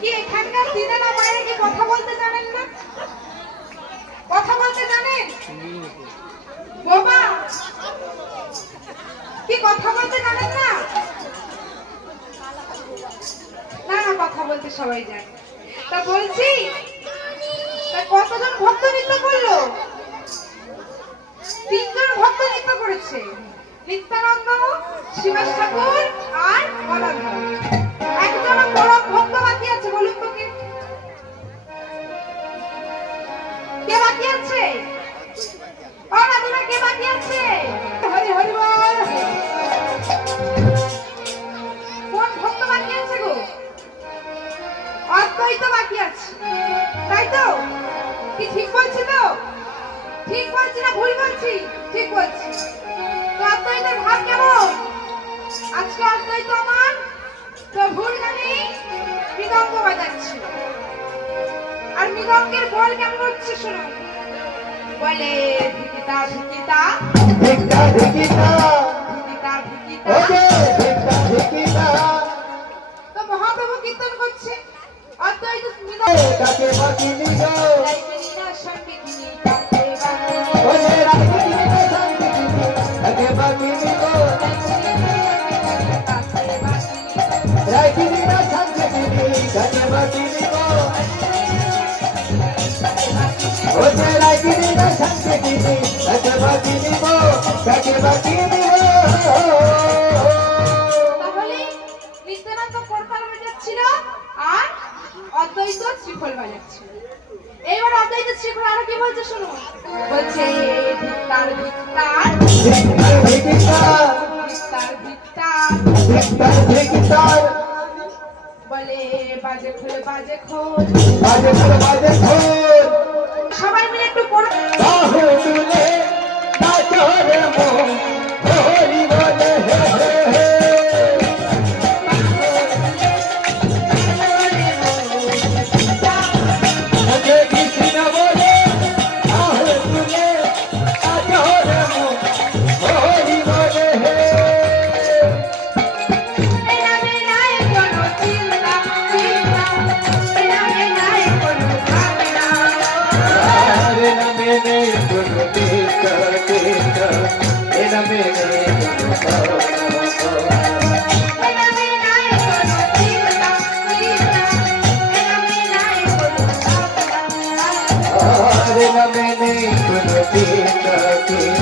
কি এখানকার দিনেরা বাইরে কি কথা বলতে জানেন না? কথা বলতে জানেন? বাবা কি কথা বলতে জানেন না? না না, কথা বলতে সবাই জানে। তা বলছি, তা কতজন ভক্ত নৃত্য করলো? 3 জন ভক্ত নৃত্য করেছে, নিত্যানন্দ, শিবেশ ঠাকুর আর গদাধর। একজন পরম ভক্ত বাকি আছে, বলুন তো কে? কে বাকি আছে? ও দাদুরা, কে বাকি আছে? হরি হরি বল। কোন ভক্ত বাকি আছে গো? অদ্বৈত বাকি আছে, তাই তো? কি ঠিক বলছি তো? ঠিক বলছি না ভুল বলছি? ঠিক বলছি। তো অদ্বৈতের ভাব কেমন? আজকে অদ্বৈত আমার প্রভুর গানে মৃদঙ্গ বাজাচ্ছে, আর মৃদঙ্গের বল কেমন হচ্ছে শোনো। বলে ধিকিতা ধিকিতা ধিক্কা ধিকিতা ধিকিতা ধিকিতা। ওরে ধিক্কা ধিকিতা। তো মহাপ্রভু কীর্তন করছে, অদ্বৈত মৃদঙ্গ কাকে বাকিনি গো রাইমিনা সঙ্গীতিনি কাকে বাকিনি। ওরে রাকিনি না শান্তি কাকে বাকিনি গো রাকিনি না শান্তি কাকে বাকিনি গো ওরে রাকিনি না শান্তি কাকে বাকিনি গো কাকে বাকিনি গো। তাহলে নিত্যানন্দ করতাল বাজাচ্ছিল আর অদ্বৈত শ্রীফল বাজাচ্ছিল। এইবার অদ্বৈত শ্রীফল আরো কি বলছে শোনো। বলছে ধিক্কার ধিক্কার ধিক্কার ধিকিতার ধিক্কার ধিক্কার। ধিক্কার ধিকিতার বলে বাজে খোল বাজে খোল। বাজে খোল বাজে খোল সবাই মিলে একটু পড়ো। বাহু তুলে নাচরে মন হরি বলে হে হে হে। ওরে কৃষ্ণ বলে বাহু তুলে নাচরে মন হরি বলে হে। এই নামে নাই কোনো চিন্তা চিন্তা, এই নামে নাই কোনো ভাবনা। আরে নামে নেই কোনো টিকা টিকা এ নামে নেই কোনো ভাবনা। এই নামে নাই কোনো চিন্তা চিন্তা, এই নামে নাই কোনো ভাবনা। আরে নামে নেই কোনো টিকা টিকা